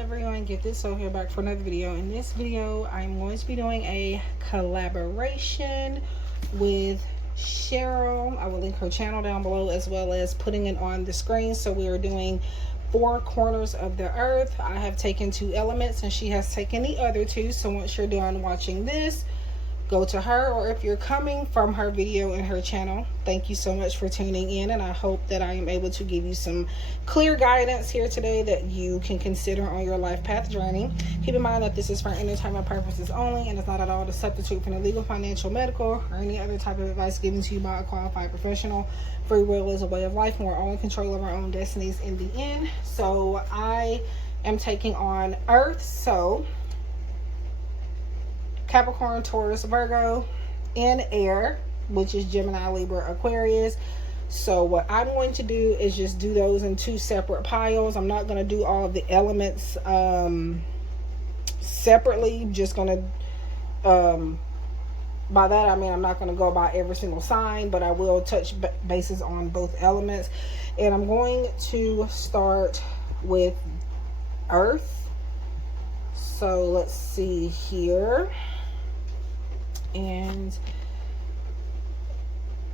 everyone, get this so here back for another video. In this video I'm going to be doing a collaboration with Cheryl. I will link her channel down below as well as putting it on the screen. So we are doing 4 corners of the earth. I have taken 2 elements and she has taken the other 2. So once you're done watching this, go to her, or if you're coming from her video in her channel, thank you so much for tuning in, and I hope that I am able to give you some clear guidance here today that you can consider on your life path journey. Keep in mind that this is for entertainment purposes only and is not at all a substitute for the legal, financial, medical, or any other type of advice given to you by a qualified professional. Free will is a way of life and we're all in control of our own destinies in the end. So I am taking on Earth, so Capricorn, Taurus, Virgo, in air, which is Gemini, Libra, Aquarius. So what I'm going to do is just do those in 2 separate piles. I'm not going to do all of the elements separately. Just going to, by that I mean I'm not going to go by every single sign, but I will touch bases on both elements. And I'm going to start with Earth. So let's see here. And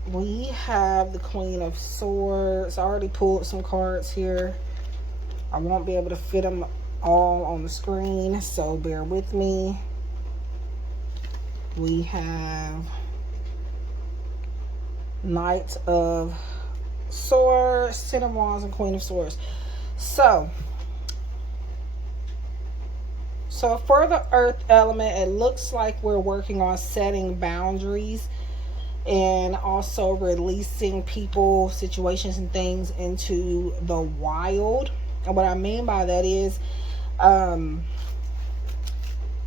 we have the Queen of Swords. I already pulled some cards here. I won't be able to fit them all on the screen, so bear with me. We have Knight of Swords, Ten of Wands, and Queen of Swords. So for the earth element, it looks like we're working on setting boundaries and also releasing people, situations, and things into the wild. And what I mean by that is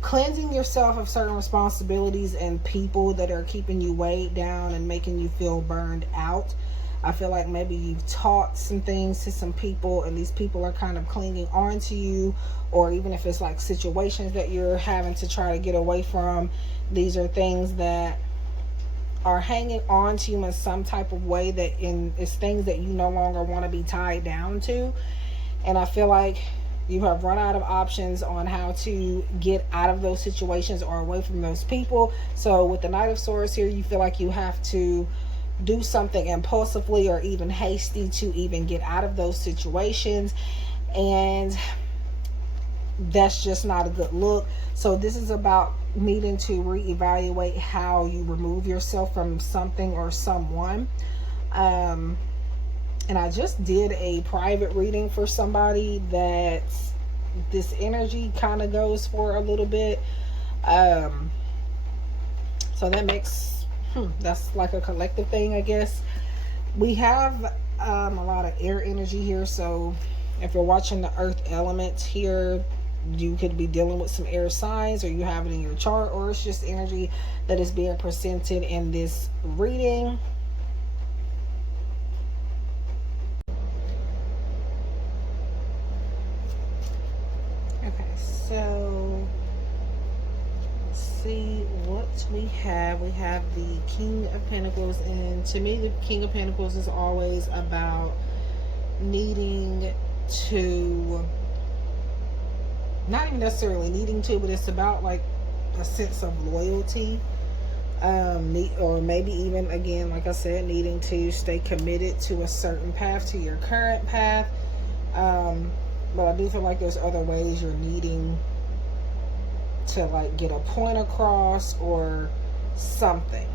cleansing yourself of certain responsibilities and people that are keeping you weighed down and making you feel burned out. I feel like maybe you've taught some things to some people and these people are kind of clinging on to you, or even if it's like situations that you're having to try to get away from, these are things that are hanging on to you in some type of way that it's things that you no longer want to be tied down to. And I feel like you have run out of options on how to get out of those situations or away from those people. So with the Knight of Swords here, you feel like you have to do something impulsively or even hasty to even get out of those situations, and that's just not a good look. So this is about needing to reevaluate how you remove yourself from something or someone. And I just did a private reading for somebody that this energy kind of goes for a little bit. So that makes that's like a collective thing, I guess. We have a lot of air energy here, so if you're watching the earth element here, you could be dealing with some air signs, or you have it in your chart, or it's just energy that is being presented in this reading. Okay, so see what we have. We have the King of Pentacles, and to me the King of Pentacles is always about needing to, not even necessarily needing to, but it's about like a sense of loyalty, or maybe even, again, like I said, needing to stay committed to a certain path, to your current path. But I do feel like there's other ways you're needing to like get a point across or something.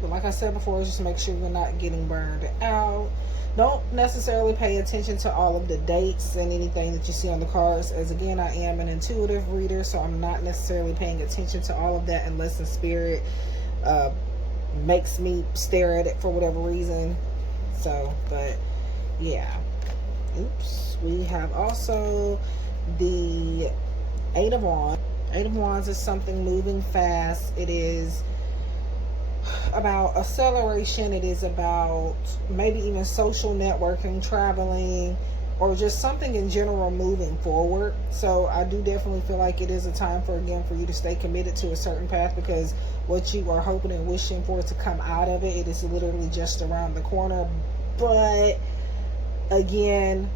But like I said before, just make sure you're not getting burned out. Don't necessarily pay attention to all of the dates and anything that you see on the cards, as again, I am an intuitive reader, so I'm not necessarily paying attention to all of that unless the spirit makes me stare at it for whatever reason. So, but yeah. Oops. We have also the 8 of Wands. 8 of Wands is something moving fast. It is about acceleration. It is about maybe even social networking, traveling, or just something in general moving forward. So I do definitely feel like it is a time for you to stay committed to a certain path, because what you are hoping and wishing for to come out of it, it is literally just around the corner. But again,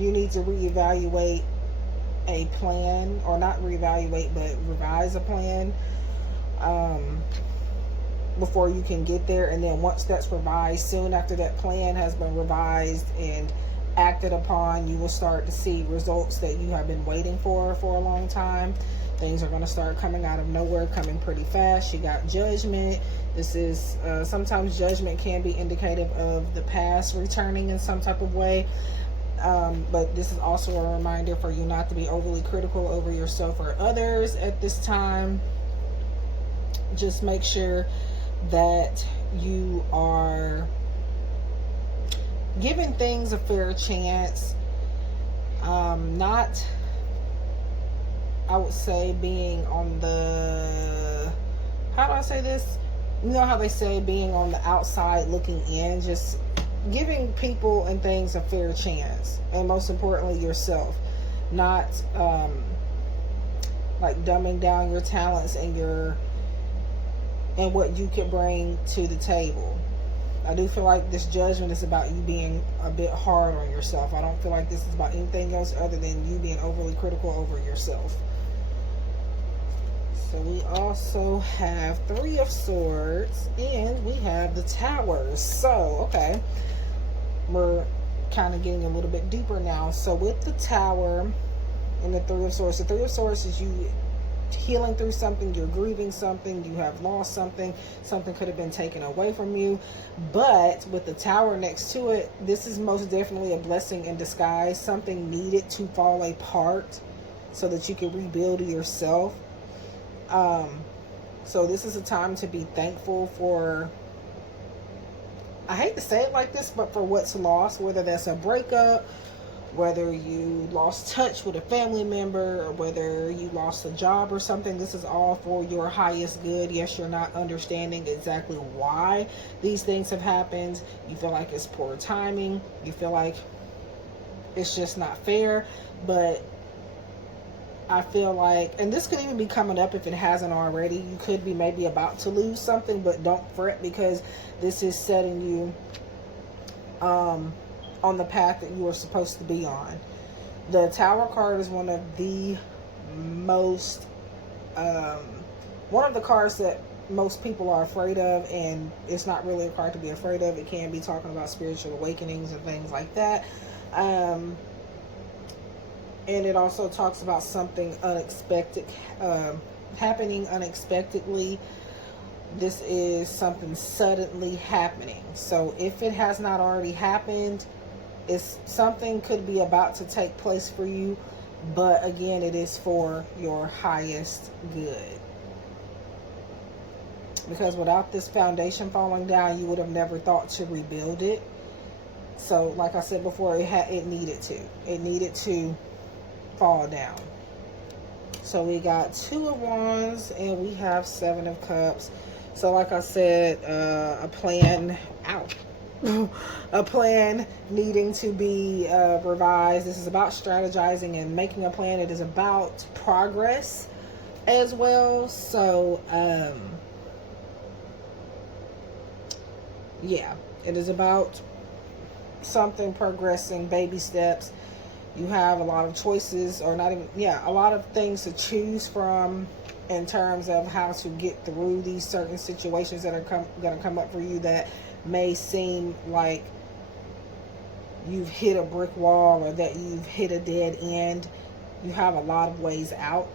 you need to reevaluate a plan, or not reevaluate, but revise a plan before you can get there. And then once that's revised, soon after that plan has been revised and acted upon, you will start to see results that you have been waiting for a long time. Things are going to start coming out of nowhere, coming pretty fast. You got judgment. This is sometimes judgment can be indicative of the past returning in some type of way. But this is also a reminder for you not to be overly critical over yourself or others at this time. Just make sure that you are giving things a fair chance. Not, I would say, being on the, how do I say this? You know how they say being on the outside looking in, just giving people and things a fair chance. And most importantly, yourself. Not like dumbing down your talents and what you can bring to the table. I do feel like this judgment is about you being a bit hard on yourself. I don't feel like this is about anything else other than you being overly critical over yourself. So we also have 3 of Swords, and we have the Tower. So, okay, we're kind of getting a little bit deeper now. So with the Tower and the 3 of Swords, the 3 of Swords is you healing through something, you're grieving something, you have lost something, something could have been taken away from you. But with the Tower next to it, this is most definitely a blessing in disguise. Something needed to fall apart so that you can rebuild yourself. So this is a time to be thankful for, I hate to say it like this, but for what's lost, whether that's a breakup, whether you lost touch with a family member, or whether you lost a job or something. This is all for your highest good. Yes, you're not understanding exactly why these things have happened. You feel like it's poor timing. You feel like it's just not fair. But I feel like, and this could even be coming up if it hasn't already, you could be maybe about to lose something, but don't fret, because this is setting you on the path that you are supposed to be on. The Tower card is one of the most, one of the cards that most people are afraid of, and it's not really a card to be afraid of. It can be talking about spiritual awakenings and things like that. And it also talks about something unexpected happening unexpectedly. This is something suddenly happening. So if it has not already happened, it's something could be about to take place for you. But again, it is for your highest good. Because without this foundation falling down, you would have never thought to rebuild it. So like I said before, it needed to. It needed to fall down. So we got 2 of Wands and we have 7 of Cups. So like I said, a plan a plan needing to be revised. This is about strategizing and making a plan. It is about progress as well. So yeah, it is about something progressing, baby steps. You have a lot of choices, or not even, a lot of things to choose from in terms of how to get through these certain situations that are going to come up for you that may seem like you've hit a brick wall or that you've hit a dead end. You have a lot of ways out.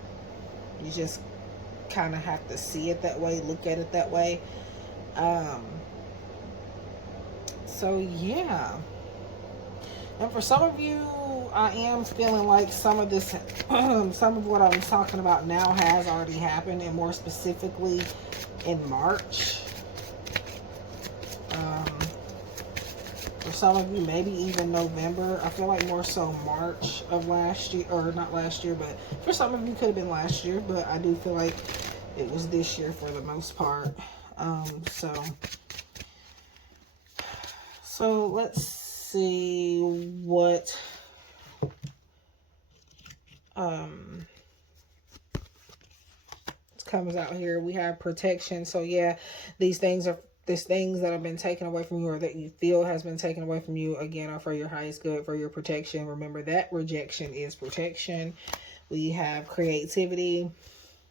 You just kind of have to see it that way, look at it that way. So yeah. And for some of you, I am feeling like some of this, some of what I'm talking about now has already happened, and more specifically in March. For some of you, maybe even November. I feel like more so March of last year, or not last year, but for some of you could have been last year, but I do feel like it was this year for the most part. So let's see what comes out here. We have protection. So yeah, these things are these things that have been taken away from you or that you feel has been taken away from you, again, are for your highest good, for your protection. Remember that rejection is protection. We have creativity.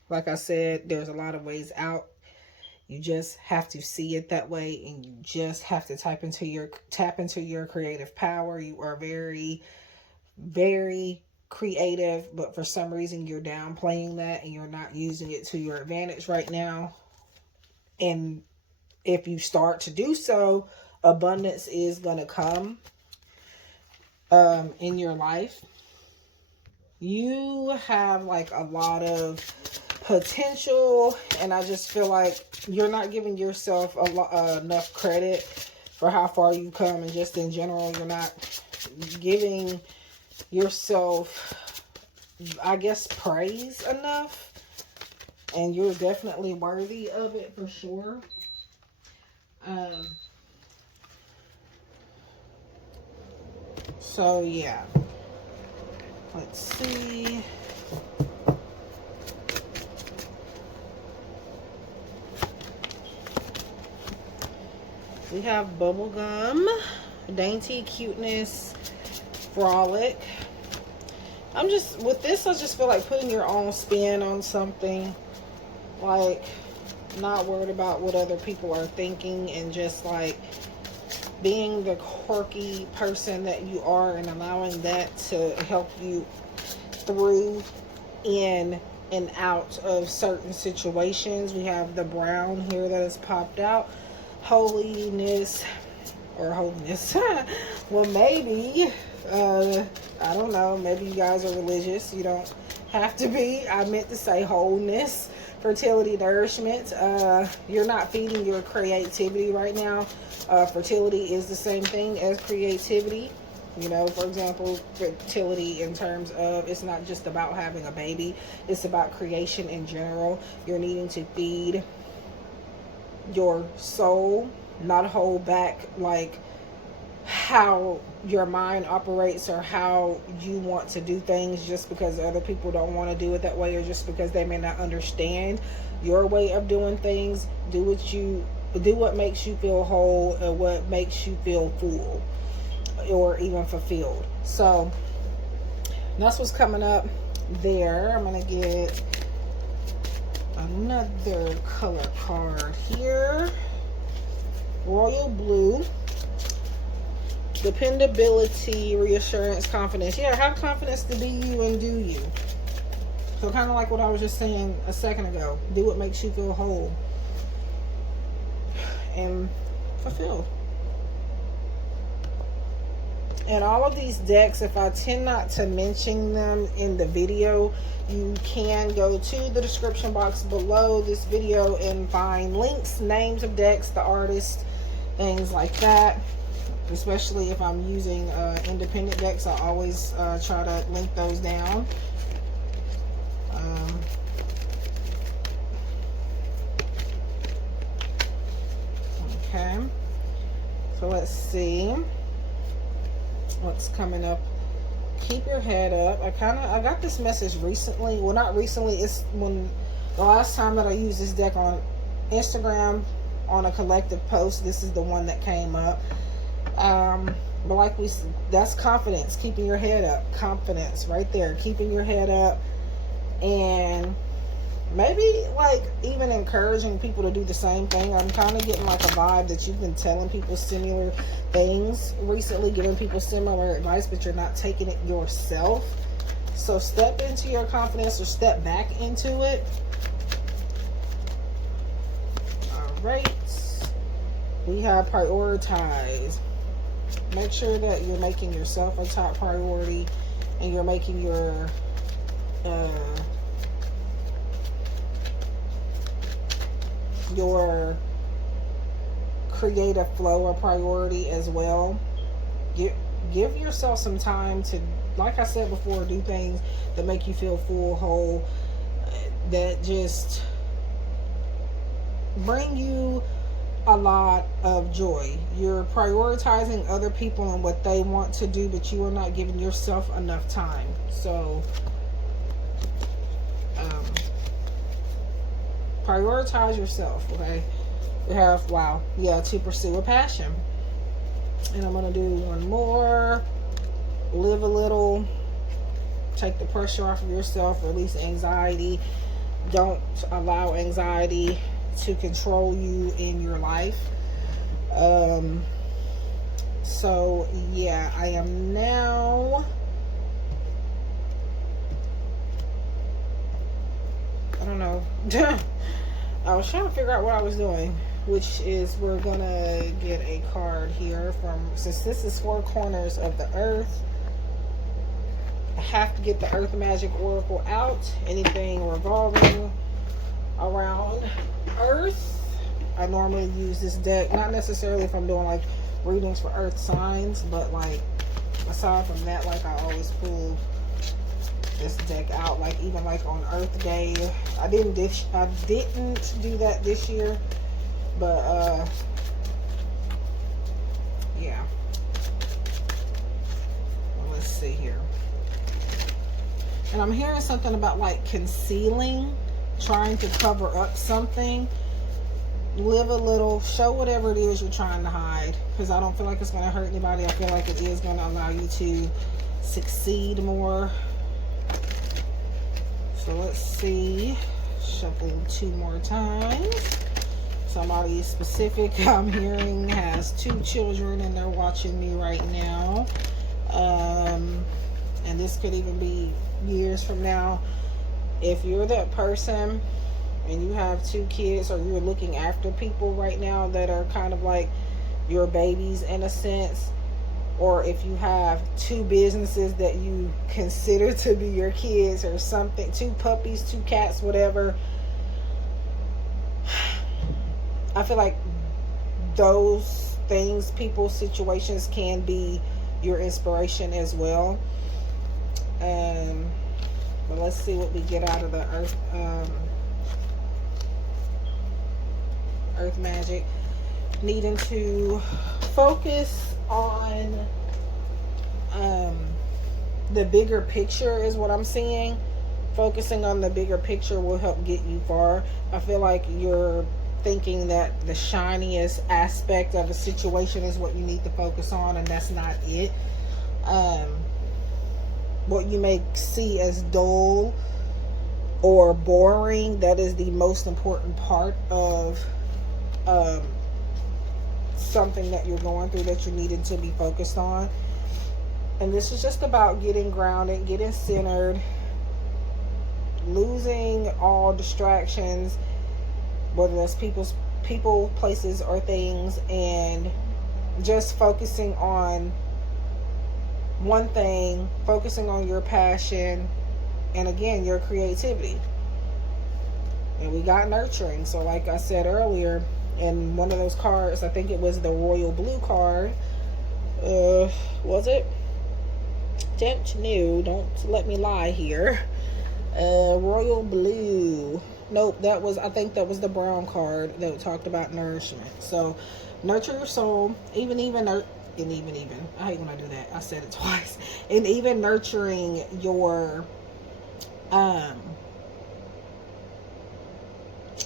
Like I said, there's a lot of ways out. You just have to see it that way, and you just have to tap into your creative power. You are very, very creative, but for some reason you're downplaying that and you're not using it to your advantage right now. And if you start to do so, abundance is going to come in your life. You have like a lot of potential, and I just feel like you're not giving yourself enough credit for how far you've come, and just in general, you're not giving yourself, I guess, praise enough. And you're definitely worthy of it for sure. So yeah, let's see. We have bubblegum, dainty, cuteness, frolic. I'm just, with this, I just feel like putting your own spin on something. Like, not worried about what other people are thinking, and just like being the quirky person that you are, and allowing that to help you through in and out of certain situations. We have the brown here that has popped out. Holiness, or holiness. Well, maybe, I don't know, maybe you guys are religious. You don't have to be. I meant to say wholeness, fertility, nourishment. You're not feeding your creativity right now. Fertility is the same thing as creativity. You know, for example, fertility in terms of, it's not just about having a baby. It's about creation in general. You're needing to feed your soul, not hold back like how your mind operates or how you want to do things just because other people don't want to do it that way, or just because they may not understand your way of doing things. Do what makes you feel whole, and what makes you feel full or even fulfilled. So that's what's coming up there. I'm gonna get another color card here. Royal blue. Dependability, reassurance, confidence. Yeah, have confidence to be you and do you. So kind of like what I was just saying a second ago. Do what makes you feel whole and fulfilled. And all of these decks, if I tend not to mention them in the video, you can go to the description box below this video and find links, names of decks, the artists, things like that. Especially if I'm using independent decks, I always try to link those down. Okay, so let's see what's coming up. Keep your head up. I got this message recently. Well, not recently. It's when the last time that I used this deck on Instagram on a collective post. This is the one that came up. But like we said, that's confidence. Keeping your head up. Confidence right there. Keeping your head up, and maybe like even encouraging people to do the same thing. I'm kind of getting like a vibe that you've been telling people similar things recently, giving people similar advice, but you're not taking it yourself. So step into your confidence, or step back into it. All right. We have prioritize. Make sure that you're making yourself a top priority, and you're making your creative flow a priority as well. Give yourself some time to, like I said before, do things that make you feel full, whole, that just bring you a lot of joy. You're prioritizing other people and what they want to do, but you are not giving yourself enough time. So prioritize yourself, okay? We have, wow, yeah, to pursue a passion. And I'm going to do one more. Live a little. Take the pressure off of yourself. Release anxiety. Don't allow anxiety to control you in your life. So yeah, I am now, I don't know. I was trying to figure out what I was doing, which is we're gonna get a card here from, since this is 4 corners of the earth, I have to get the Earth Magic Oracle out. Anything revolving around Earth, I normally use this deck. Not necessarily if I'm doing like readings for Earth signs, but like aside from that, like I always pull this deck out. Like even like on Earth Day, I didn't do that this year, but yeah. Well, let's see here. And I'm hearing something about like concealing, trying to cover up something. Live a little, show whatever it is you're trying to hide, because I don't feel like it's going to hurt anybody. I feel like it is going to allow you to succeed more. So let's see. Shuffle 2 more times. Somebody specific I'm hearing has 2 children and they're watching me right now. And this could even be years from now. If you're that person and you have 2 kids, or you're looking after people right now that are kind of like your babies in a sense, or if you have 2 businesses that you consider to be your kids or something, 2 puppies, 2 cats, whatever, I feel like those things, people, situations can be your inspiration as well. But let's see what we get out of the Earth Magic. Needing to focus on the bigger picture is what I'm seeing. Focusing on the bigger picture will help get you far. I feel like you're thinking that the shiniest aspect of a situation is what you need to focus on, and that's not it. What you may see as dull or boring, that is the most important part of something that you're going through that you needed to be focused on. And this is just about getting grounded, getting centered, losing all distractions, whether that's people, places, or things, and just focusing on one thing, focusing on your passion, and again, your creativity. And we got nurturing. So like I said earlier, in one of those cards, I think it was the royal blue card, was it? Don't know, don't let me lie here. Royal blue, nope, I think that was the brown card that talked about nourishment. So nurture your soul, even I hate when I do that, I said it twice. And even nurturing your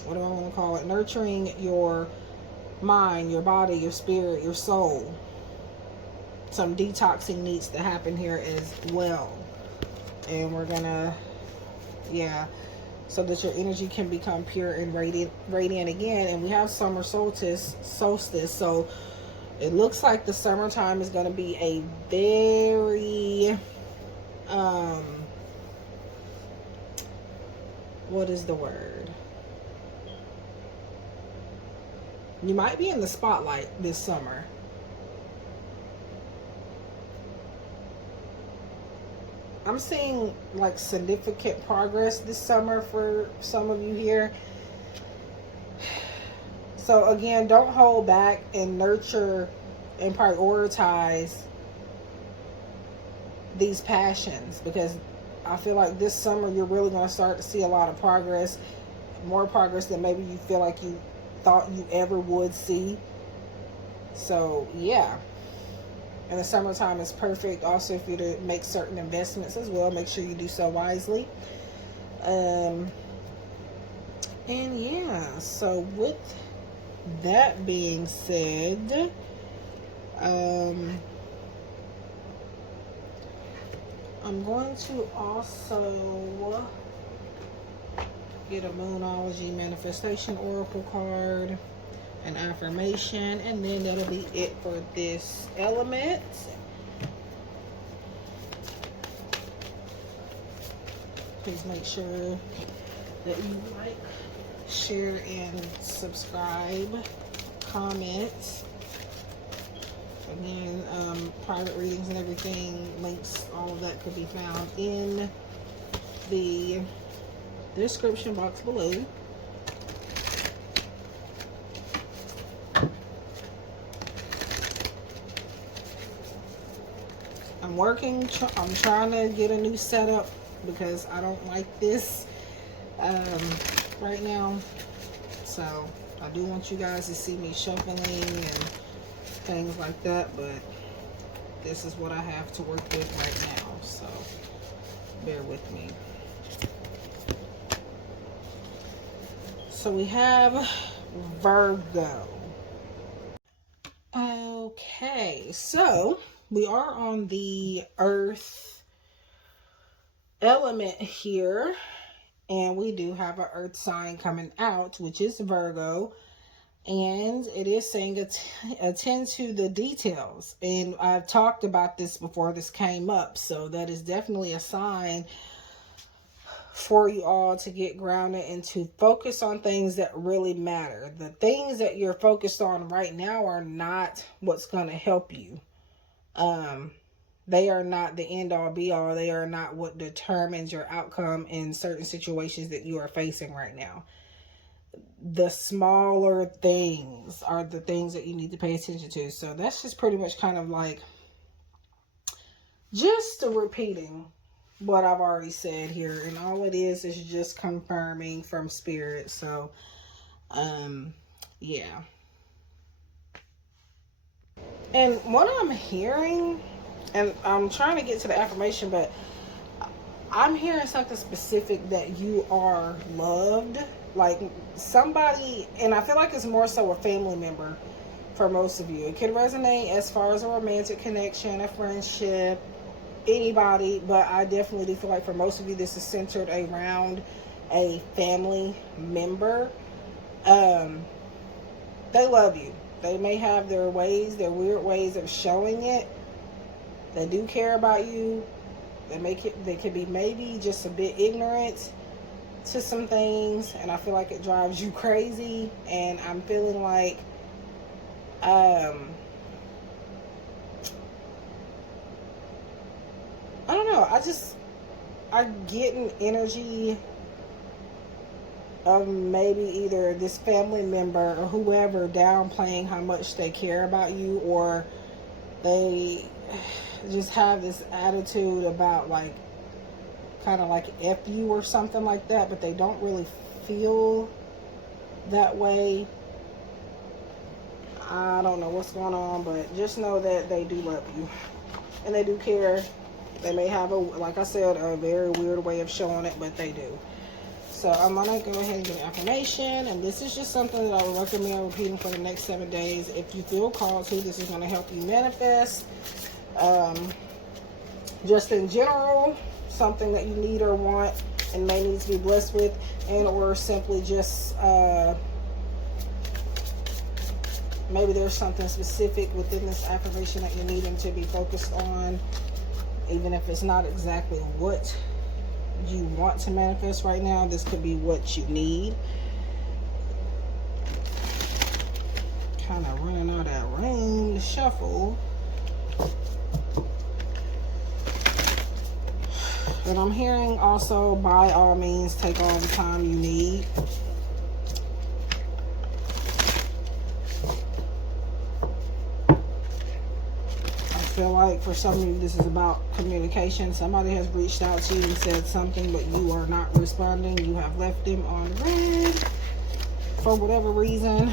what do I want to call it? Nurturing your mind, your body, your spirit, your soul. Some detoxing needs to happen here as well. And we're gonna, yeah, so that your energy can become pure and radiant again. And we have summer solstice. So it looks like the summertime is going to be a very, what is the word? You might be in the spotlight this summer. I'm seeing like significant progress this summer for some of you here. So again, don't hold back and nurture and prioritize these passions, because I feel like this summer you're really going to start to see a lot of progress, more progress than maybe you feel like you thought you ever would see. So yeah. And the summertime is perfect also if you're to make certain investments as well. Make sure you do so wisely. And yeah, so with that being said, I'm going to also get a Moonology Manifestation Oracle card, an affirmation, and then that'll be it for this element. Please make sure that you like, share, and subscribe, comment. Again, private readings and everything, links, all of that could be found in the description box below. I'm trying to get a new setup because I don't like this right now. So I do want you guys to see me shuffling and things like that, but this is what I have to work with right now, so bear with me. So we have Virgo. Okay, so we are on the Earth element here, and we do have an Earth sign coming out, which is Virgo. And it is saying attend to the details. And I've talked about this before this came up. So that is definitely a sign for you all to get grounded and to focus on things that really matter. The things that you're focused on right now are not what's going to help you. They are not the end all be all. They are not what determines your outcome in certain situations that you are facing right now. The smaller things are the things that you need to pay attention to. So that's just pretty much kind of like just repeating what I've already said here, and all it is just confirming from spirit. So yeah, and what I'm hearing, and I'm trying to get to the affirmation, but I'm hearing something specific that you are loved. Like somebody, and I feel like it's more so a family member for most of you. It could resonate as far as a romantic connection, a friendship, anybody, but I definitely do feel like for most of you this is centered around a family member. They love you. They may have their ways, their weird ways of showing it. They do care about you. They could be maybe just a bit ignorant to some things, and I feel like it drives you crazy. And I'm feeling like I don't know, I get an energy of maybe either this family member or whoever downplaying how much they care about you, or they just have this attitude about like kind of like F you or something like that, but they don't really feel that way. I don't know what's going on, but just know that they do love you and they do care. They may have like I said, a very weird way of showing it, but they do. So I'm gonna go ahead and do an affirmation, and this is just something that I would recommend repeating for the next 7 days. If you feel called to, this is gonna help you manifest. Just in general, something that you need or want and may need to be blessed with, and or simply just maybe there's something specific within this affirmation that you're needing to be focused on, even if it's not exactly what you want to manifest right now. This could be what you need. Kind of running out of that room to shuffle. But I'm hearing also, by all means, take all the time you need. I feel like for some of you, this is about communication. Somebody has reached out to you and said something, but you are not responding. You have left them on red for whatever reason.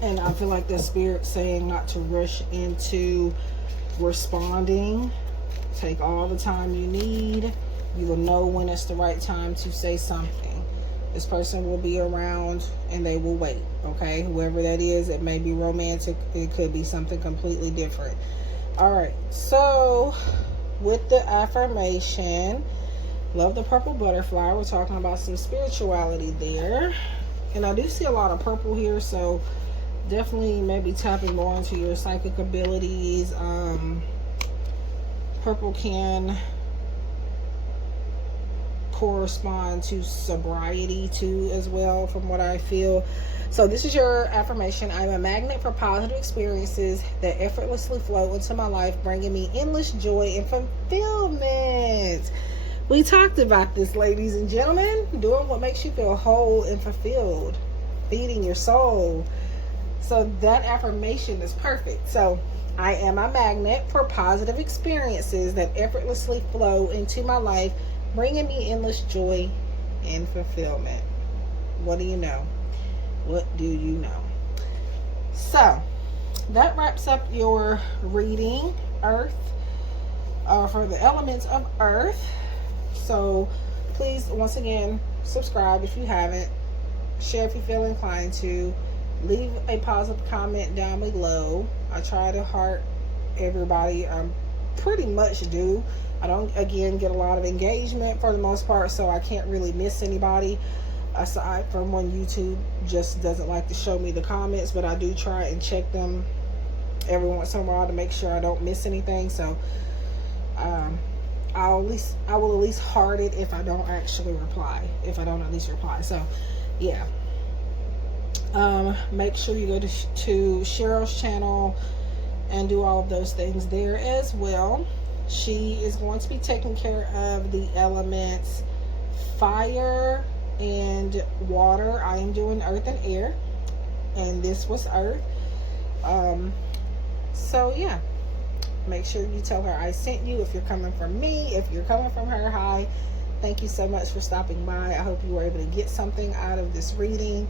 And I feel like the spirit saying not to rush into responding. Take all the time you need. You will know when it's the right time to say something. This person will be around and they will wait, okay? Whoever that is, it may be romantic. It could be something completely different. All right, so with the affirmation, love the purple butterfly. We're talking about some spirituality there. And I do see a lot of purple here, so definitely maybe tapping more into your psychic abilities. Purple can correspond to sobriety too as well, from what I feel. So this is your affirmation. I'm a magnet for positive experiences that effortlessly flow into my life, bringing me endless joy and fulfillment. We talked about this, ladies and gentlemen. Doing what makes you feel whole and fulfilled, feeding your soul. So that affirmation is perfect. So I am a magnet for positive experiences that effortlessly flow into my life, bringing me endless joy and fulfillment. What do you know? What do you know? So that wraps up your reading, Earth, for the elements of Earth. So please, once again, subscribe if you haven't. Share if you feel inclined to. Leave a positive comment down below. I try to heart everybody. I pretty much do. I don't, again, get a lot of engagement for the most part, so I can't really miss anybody, aside from when YouTube just doesn't like to show me the comments. But I do try and check them every once in a while to make sure I don't miss anything. So I will at least heart it if I don't actually reply. If I don't at least reply. So yeah. Make sure you go to Cheryl's channel and do all of those things there as well. She is going to be taking care of the elements fire and water. I am doing earth and air, and this was earth. So yeah, make sure you tell her I sent you. If you're coming from me, if you're coming from her, hi. Thank you so much for stopping by. I hope you were able to get something out of this reading.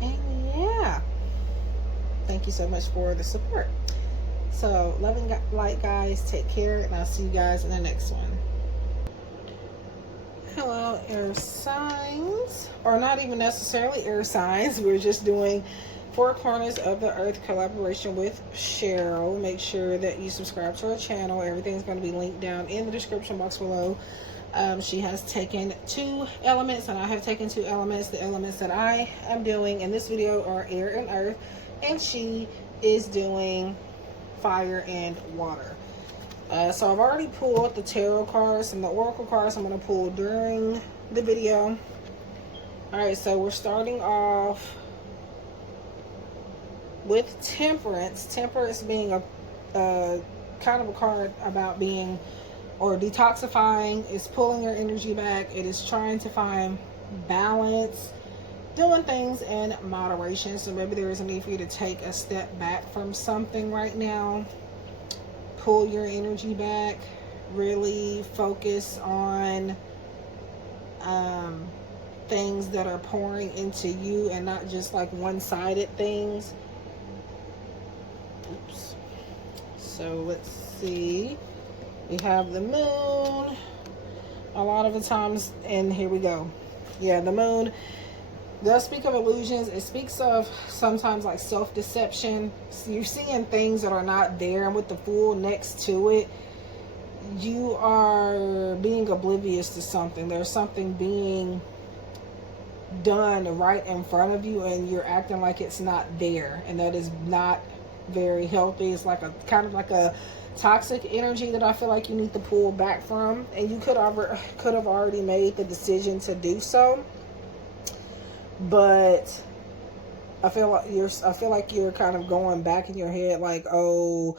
And yeah, thank you so much for the support. So love and light, guys. Take care, and I'll see you guys in the next one. Hello, air signs, or not even necessarily air signs. We're just doing Four Corners of the Earth collaboration with Cheryl. Make sure that you subscribe to her channel. Everything's going to be linked down in the description box below. She has taken 2 elements, and I have taken 2 elements. The elements that I am doing in this video are air and earth, and she is doing fire and water. So I've already pulled the tarot cards and the oracle cards I'm going to pull during the video. Alright, so we're starting off with Temperance. Temperance being a kind of a card about being or detoxifying. Is pulling your energy back. It is trying to find balance, doing things in moderation. So maybe there is a need for you to take a step back from something right now. Pull your energy back. Really focus on things that are pouring into you and not just like one-sided things. Oops. So let's see. We have the moon a lot of the times, and here we go. Yeah, the moon does speak of illusions. It speaks of sometimes like self-deception. So you're seeing things that are not there, and with the Fool next to it, you are being oblivious to something. There's something being done right in front of you, and you're acting like it's not there, and that is not very healthy. It's like a kind of like a toxic energy that I feel like you need to pull back from, and you could have already made the decision to do so, but I feel like you're kind of going back in your head like, oh,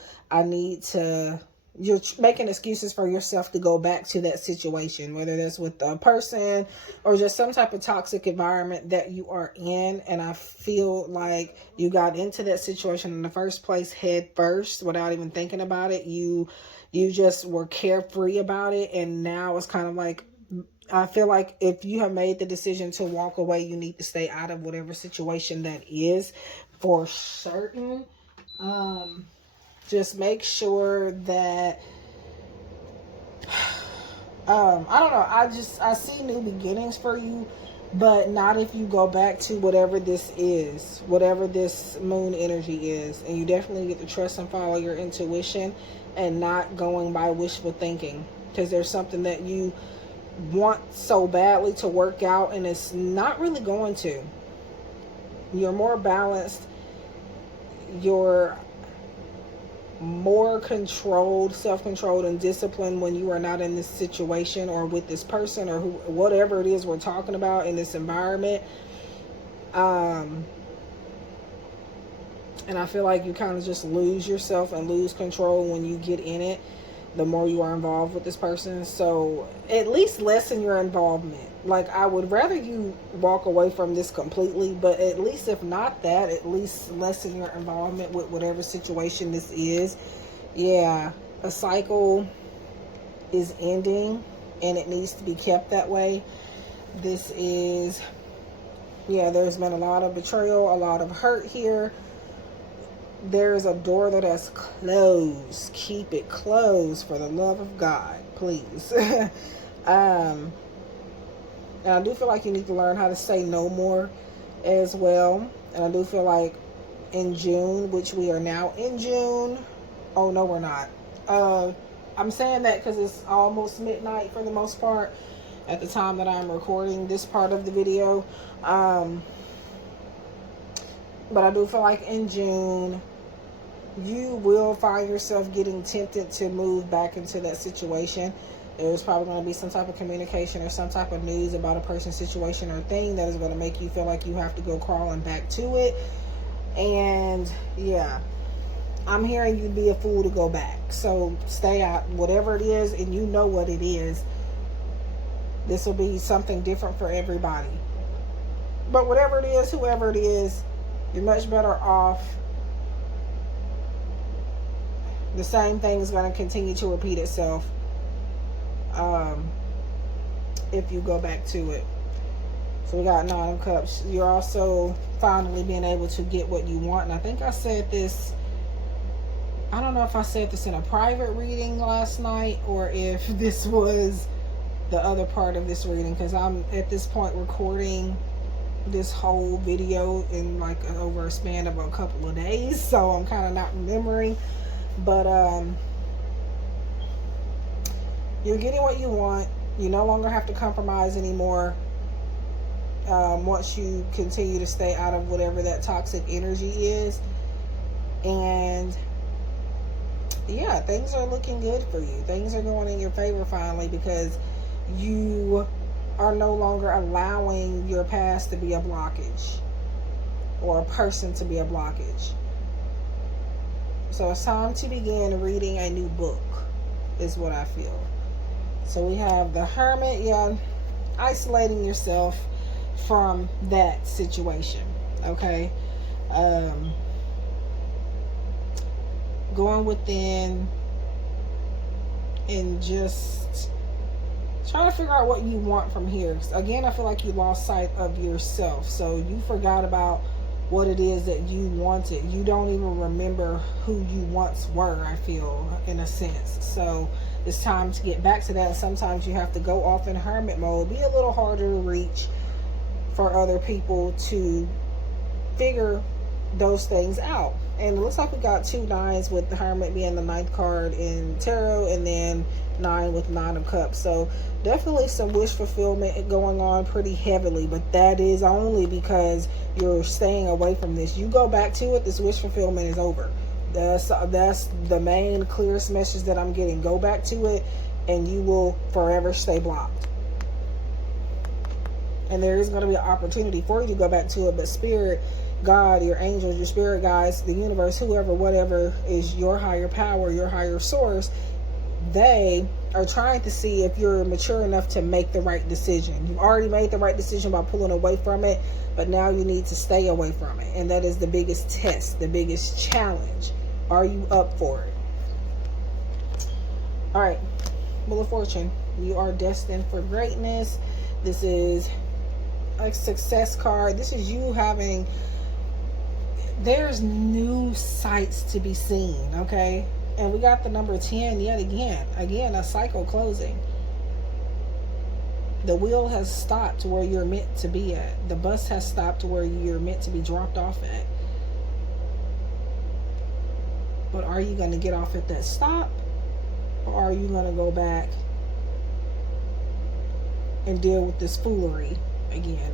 you're making excuses for yourself to go back to that situation, whether that's with a person or just some type of toxic environment that you are in. And I feel like you got into that situation in the first place head first without even thinking about it. You just were carefree about it, and now it's kind of like, I feel like if you have made the decision to walk away, you need to stay out of whatever situation that is for certain. Just make sure that I don't know. I see new beginnings for you, but not if you go back to whatever this is, whatever this moon energy is. And you definitely get to trust and follow your intuition and not going by wishful thinking, because there's something that you want so badly to work out and it's not really going to. You're more balanced. You're more controlled, self-controlled, and disciplined when you are not in this situation or with this person or whatever it is we're talking about in this environment. And I feel like you kind of just lose yourself and lose control when you get in it, the more you are involved with this person. So at least lessen your involvement. Like, I would rather you walk away from this completely, but at least if not that, at least lessen your involvement with whatever situation this is. Yeah, a cycle is ending and it needs to be kept that way. This is, yeah, there's been a lot of betrayal, a lot of hurt here. There's a door that has closed. Keep it closed for the love of God, please. And I do feel like you need to learn how to say no more as well. And I do feel like in June, which we are now in June. Oh, no, we're not. I'm saying that because it's almost midnight for the most part at the time that I'm recording this part of the video. But I do feel like in June, you will find yourself getting tempted to move back into that situation. There's probably going to be some type of communication or some type of news about a person's situation or thing that is going to make you feel like you have to go crawling back to it. And yeah, I'm hearing you'd be a fool to go back. So stay out, whatever it is, and you know what it is. This will be something different for everybody. But whatever it is, whoever it is, you're much better off. The same thing is going to continue to repeat itself if you go back to it. So we got Nine of Cups. You're also finally being able to get what you want. And I think I said this, I don't know if I said this in a private reading last night or if this was the other part of this reading, because I'm at this point recording this whole video in like over a span of a couple of days, so I'm kind of not remembering. But you're getting what you want. You no longer have to compromise anymore once you continue to stay out of whatever that toxic energy is. And yeah, things are looking good for you. Things are going in your favor finally, because you are no longer allowing your past to be a blockage or a person to be a blockage. So it's time to begin reading a new book is what I feel. So we have the Hermit. Yeah, isolating yourself from that situation. Okay. Going within and just trying to figure out what you want from here. Again, I feel like you lost sight of yourself. So you forgot about what it is that you wanted. You don't even remember who you once were, I feel, in a sense. So it's time to get back to that. Sometimes you have to go off in hermit mode. Be a little harder to reach for other people to figure those things out. And it looks like we got 2 nines, with the Hermit being the 9th card in tarot, and then 9 with 9 of Cups. So definitely some wish fulfillment going on pretty heavily, but that is only because you're staying away from this. You go back to it, this wish fulfillment is over. That's the main clearest message that I'm getting. Go back to it and you will forever stay blocked. And there is going to be an opportunity for you to go back to it, but Spirit, God, your angels, your spirit guides, the universe, whoever, whatever is your higher power, your higher source, they are trying to see if you're mature enough to make the right decision. You've already made the right decision by pulling away from it, but now you need to stay away from it. And that is the biggest test, the biggest challenge. Are you up for it? All right, Wheel of Fortune. You are destined for greatness. This is a success card. This is you having, there's new sights to be seen, okay? And we got the number 10 yet again. Again, a cycle closing. The wheel has stopped where you're meant to be at. The bus has stopped where you're meant to be dropped off at. But are you going to get off at that stop? Or are you going to go back and deal with this foolery again?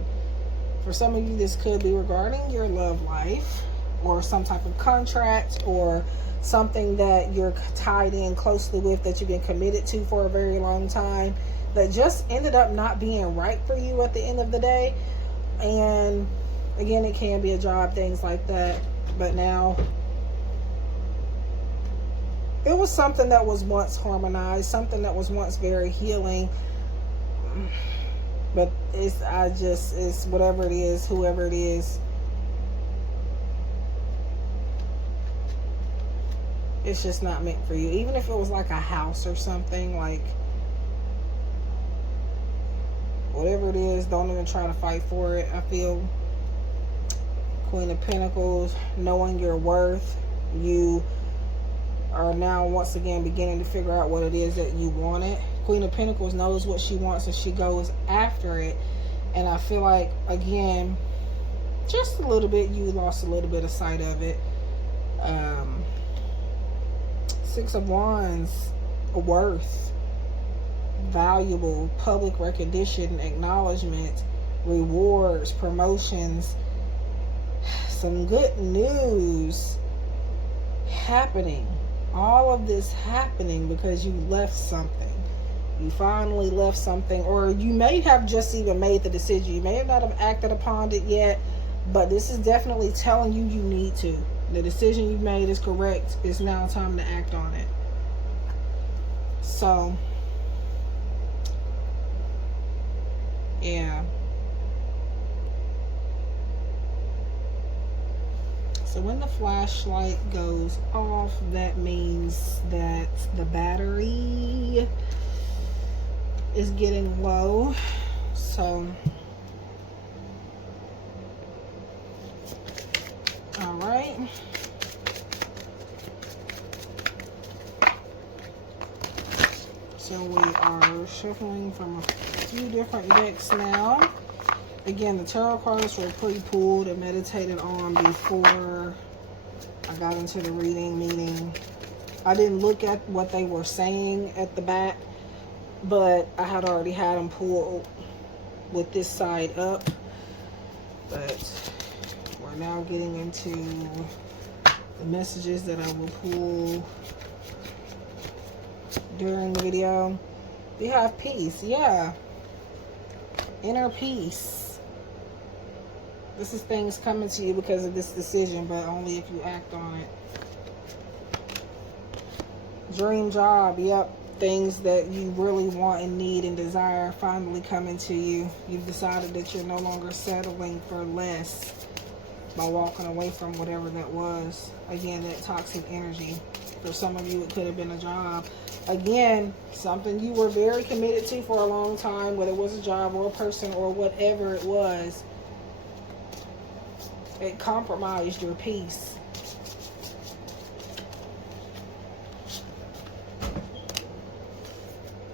For some of you, this could be regarding your love life or some type of contract or something that you're tied in closely with, that you've been committed to for a very long time, that just ended up not being right for you at the end of the day. And again, it can be a job, things like that. But now, it was something that was once harmonized, something that was once very healing. But it's whatever it is, whoever it is, it's just not meant for you. Even if it was like a house or something, like whatever it is, don't even try to fight for it. I feel Queen of Pentacles, knowing your worth, you are now once again beginning to figure out what it is that you wanted. Queen of Pentacles knows what she wants and she goes after it. And I feel like, again, just a little bit, you lost a little bit of sight of it. Six of Wands, worth, valuable, public recognition, acknowledgement, rewards, promotions, some good news happening. All of this happening because you left something. You finally left something, or you may have just even made the decision. You may not have acted upon it yet, but this is definitely telling you you need to. The decision you've made is correct. It's now time to act on it. So, yeah. So when the flashlight goes off, that means that the battery is getting low. So, all right. So we are shuffling from a few different decks now. Again, the tarot cards were pre-pulled and meditated on before I got into the reading, meaning I didn't look at what they were saying at the back, but I had already had them pulled with this side up. But we're now getting into the messages that I will pull during the video. We have peace, yeah. Inner peace. This is things coming to you because of this decision, but only if you act on it. Dream job, yep. Things that you really want and need and desire finally coming to you. You've decided that you're no longer settling for less by walking away from whatever that was. Again, that toxic energy. For some of you, it could have been a job. Again, something you were very committed to for a long time, whether it was a job or a person or whatever it was. It compromised your peace.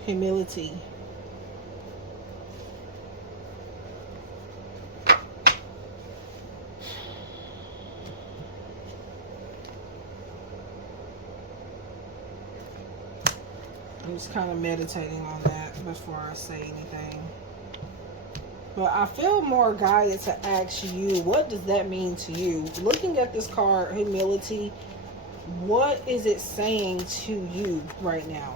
Humility. I'm just kind of meditating on that before I say anything. But I feel more guided to ask you, what does that mean to you? Looking at this card, humility, what is it saying to you right now?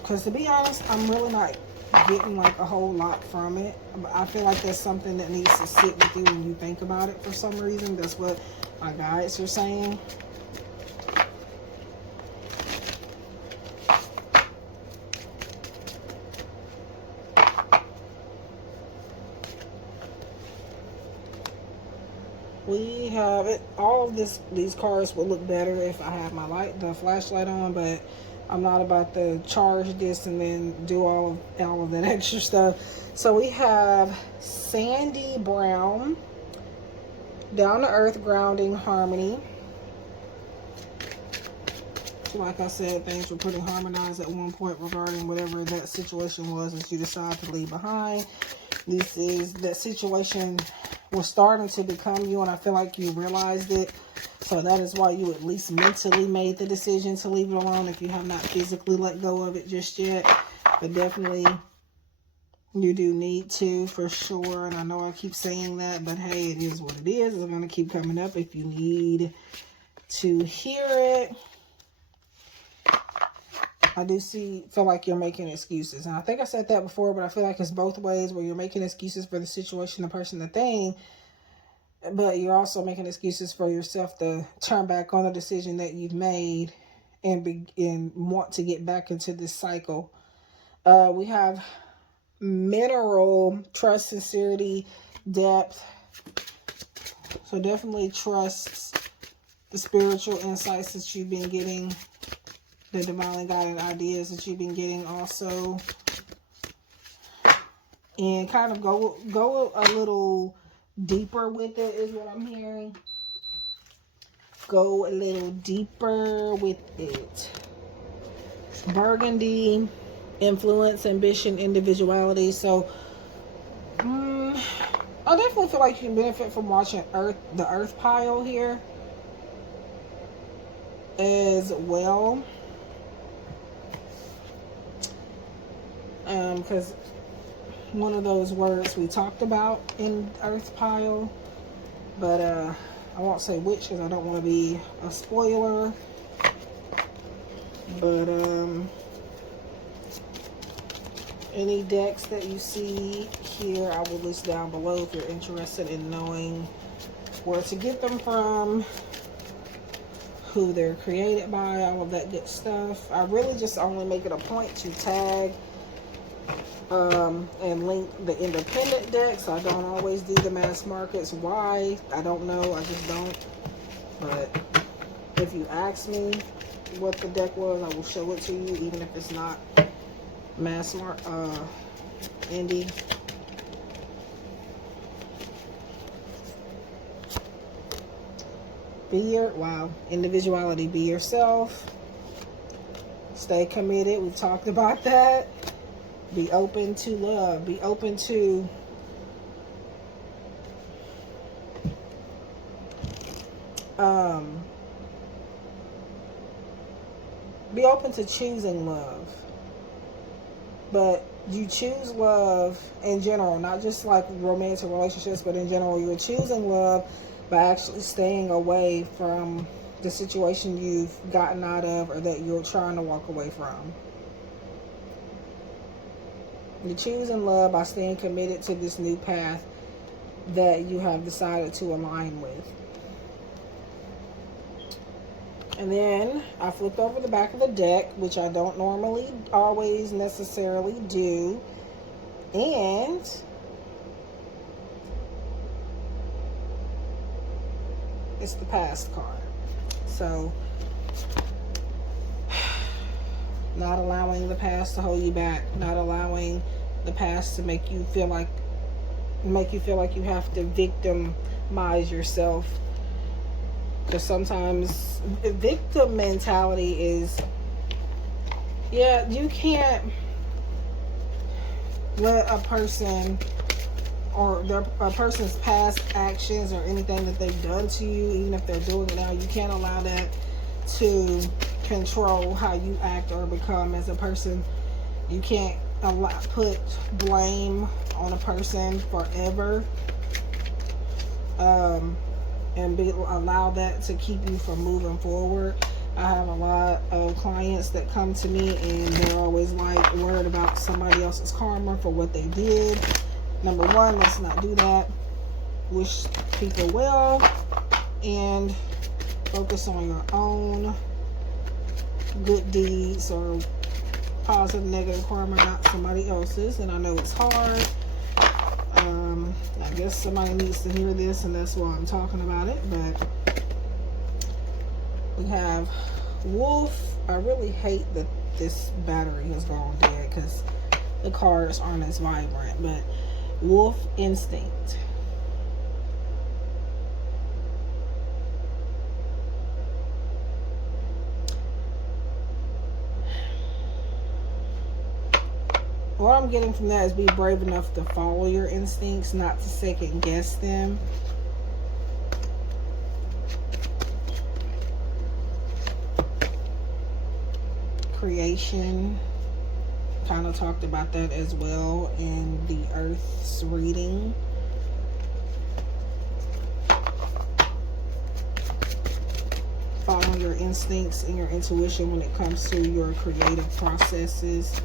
Because to be honest, I'm really not getting like a whole lot from it. I feel like there's something that needs to sit with you when you think about it for some reason. That's what my guides are saying. We have it. All of these cards will look better if I have my the flashlight on, but I'm not about to charge this and then do all of that extra stuff. So we have Sandy Brown, Down to Earth, Grounding, Harmony. So like I said, things were pretty harmonized at one point regarding whatever that situation was that you decided to leave behind. This is that situation was starting to become you, and I feel like you realized it. So that is why you at least mentally made the decision to leave it alone if you have not physically let go of it just yet. But definitely you do need to, for sure. And I know I keep saying that, but hey, it is what it is. It's going to keep coming up if you need to hear it. I do feel like you're making excuses. And I think I said that before, but I feel like it's both ways, where you're making excuses for the situation, the person, the thing, but you're also making excuses for yourself to turn back on the decision that you've made and want to get back into this cycle. We have Mineral, Trust, Sincerity, Depth. So definitely trust the spiritual insights that you've been getting, the divinely guided ideas that you've been getting also. And kind of go a little deeper with it is what I'm hearing. Go a little deeper with it. Burgundy, Influence, Ambition, Individuality. So I definitely feel like you can benefit from watching the Earth pile here as well. Because one of those words we talked about in Earth pile, but I won't say which because I don't want to be a spoiler. But any decks that you see here, I will list down below if you're interested in knowing where to get them from, who they're created by, all of that good stuff. I really just only make it a point to tag and link the independent decks. I don't always do the mass markets. Why? I don't know. I just don't. But if you ask me what the deck was, I will show it to you, even if it's not mass indie. Individuality. Be yourself. Stay committed. We've talked about that. Be open to love. Be open to choosing love. But you choose love in general, not just like romantic relationships, but in general, you're choosing love by actually staying away from the situation you've gotten out of or that you're trying to walk away from. You're choosing love by staying committed to this new path that you have decided to align with. And then I flipped over the back of the deck, which I don't normally always necessarily do. And it's the past card. So, not allowing the past to hold you back, not allowing the past to make you feel like you have to victimize yourself. Because sometimes victim mentality is, you can't let a person or a person's past actions or anything that they've done to you, even if they're doing it now, you can't allow that to control how you act or become as a person. You can't put blame on a person forever, and allow that to keep you from moving forward. I have a lot of clients that come to me and they're always like worried about somebody else's karma for what they did. Number one, let's not do that. Wish people well and focus on your own good deeds or positive, negative karma, not somebody else's. And I know it's hard. I guess somebody needs to hear this, and that's why I'm talking about it. But we have Wolf, I really hate that this battery has gone dead because the cards aren't as vibrant, but wolf instinct. What I'm getting from that is be brave enough to follow your instincts, not to second guess them. Creation, kind of talked about that as well in the Earth's reading. Following your instincts and your intuition when it comes to your creative processes.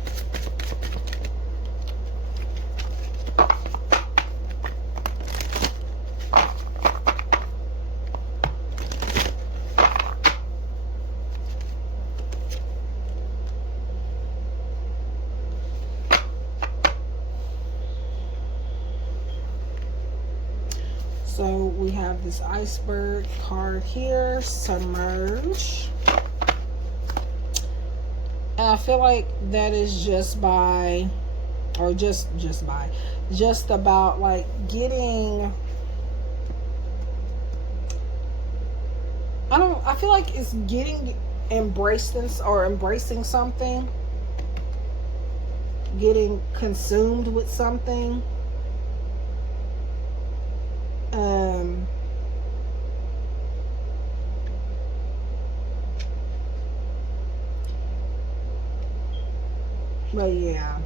So we have this iceberg card here, submerge. And I feel like that is just about like getting, I feel like it's getting embracing something, getting consumed with something. But yeah.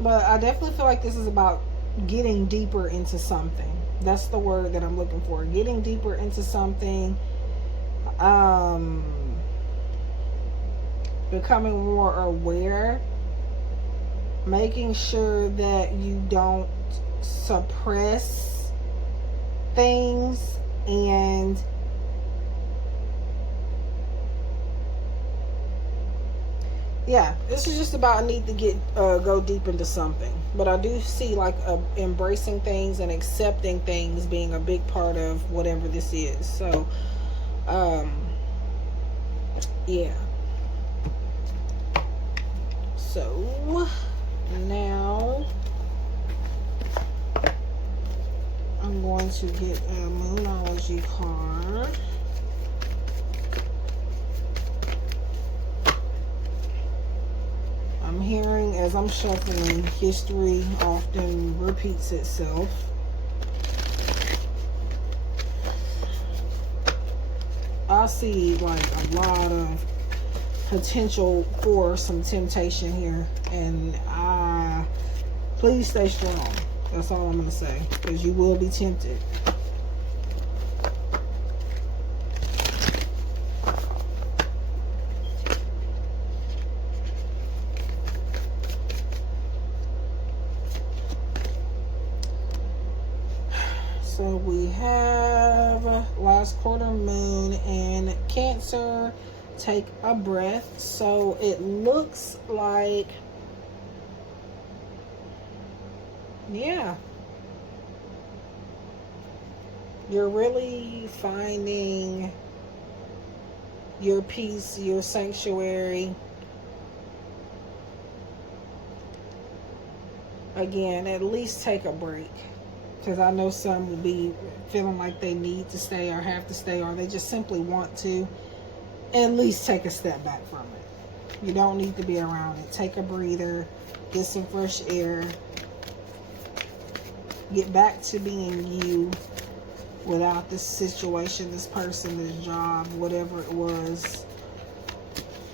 But I definitely feel like this is about getting deeper into something. That's the word that I'm looking for. Getting deeper into something. Becoming more aware. Making sure that you don't suppress things, and yeah, this is just about need to get go deep into something. But I do see like embracing things and accepting things being a big part of whatever this is. So yeah. So now I'm going to get a Moonology card. I'm hearing, as I'm shuffling, history often repeats itself. I see like a lot of potential for some temptation here, and please stay strong. That's all I'm going to say, because you will be tempted. So we have last quarter moon and Cancer. Take a breath. So it looks like, yeah, you're really finding your peace, your sanctuary. Again, at least take a break, because I know some will be feeling like they need to stay or have to stay, or they just simply want to. At least take a step back from it. You don't need to be around it. Take a breather, get some fresh air, get back to being you without this situation, this person, this job, whatever it was.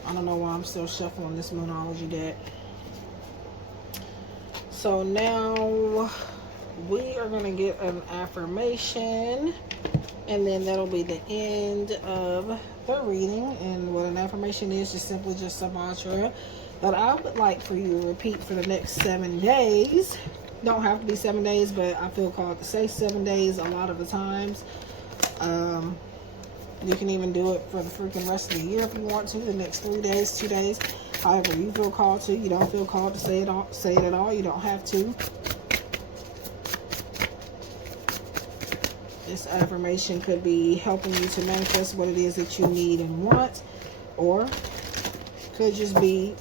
I don't know why I'm still shuffling this Moonology deck. So now we are going to get an affirmation, and then that'll be the end of the reading. And what an affirmation is simply just a mantra that I would like for you to repeat for the next 7 days. Don't have to be 7 days, but I feel called to say 7 days a lot of the times. You can even do it for the freaking rest of the year if you want to, the next 3 days, 2 days, however you feel called to. You don't feel called to say it at all, you don't have to. This affirmation could be helping you to manifest what it is that you need and want, or could just be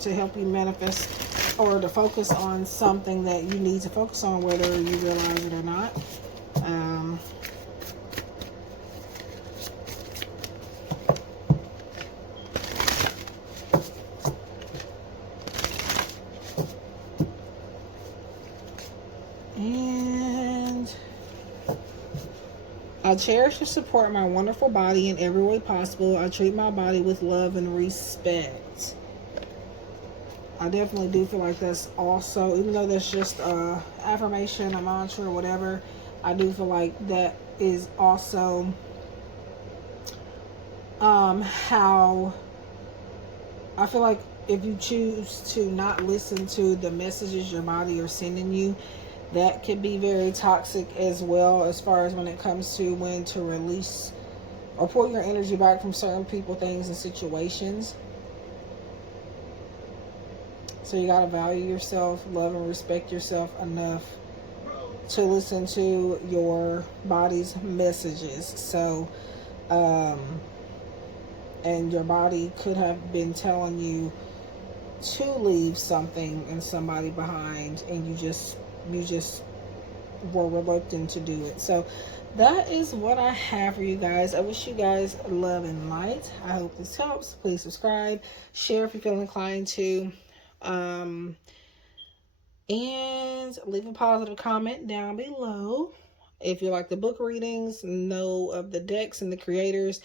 to help you manifest or to focus on something that you need to focus on, whether you realize it or not. And I cherish and support my wonderful body in every way possible. I treat my body with love and respect. I definitely do feel like that's also, even though that's just a affirmation, a mantra, or whatever, I do feel like that is also how I feel like if you choose to not listen to the messages your body are sending you, that can be very toxic as well, as far as when it comes to when to release or pull your energy back from certain people, things, and situations. So you got to value yourself, love and respect yourself enough to listen to your body's messages. So, and your body could have been telling you to leave something and somebody behind, and you just were reluctant to do it. So that is what I have for you guys. I wish you guys love and light. I hope this helps. Please subscribe, share if you feel inclined to, and leave a positive comment down below. If you like the book readings, know of the decks and the creators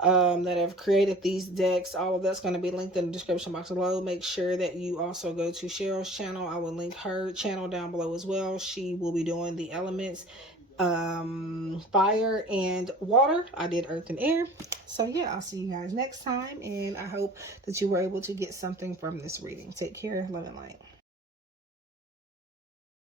that have created these decks, all of that's going to be linked in the description box below. Make sure that you also go to Cheryl's channel. I will link her channel down below as well. She will be doing the elements, fire and water. I did earth and air. So yeah, I'll see you guys next time, and I hope that you were able to get something from this reading. Take care, love and light.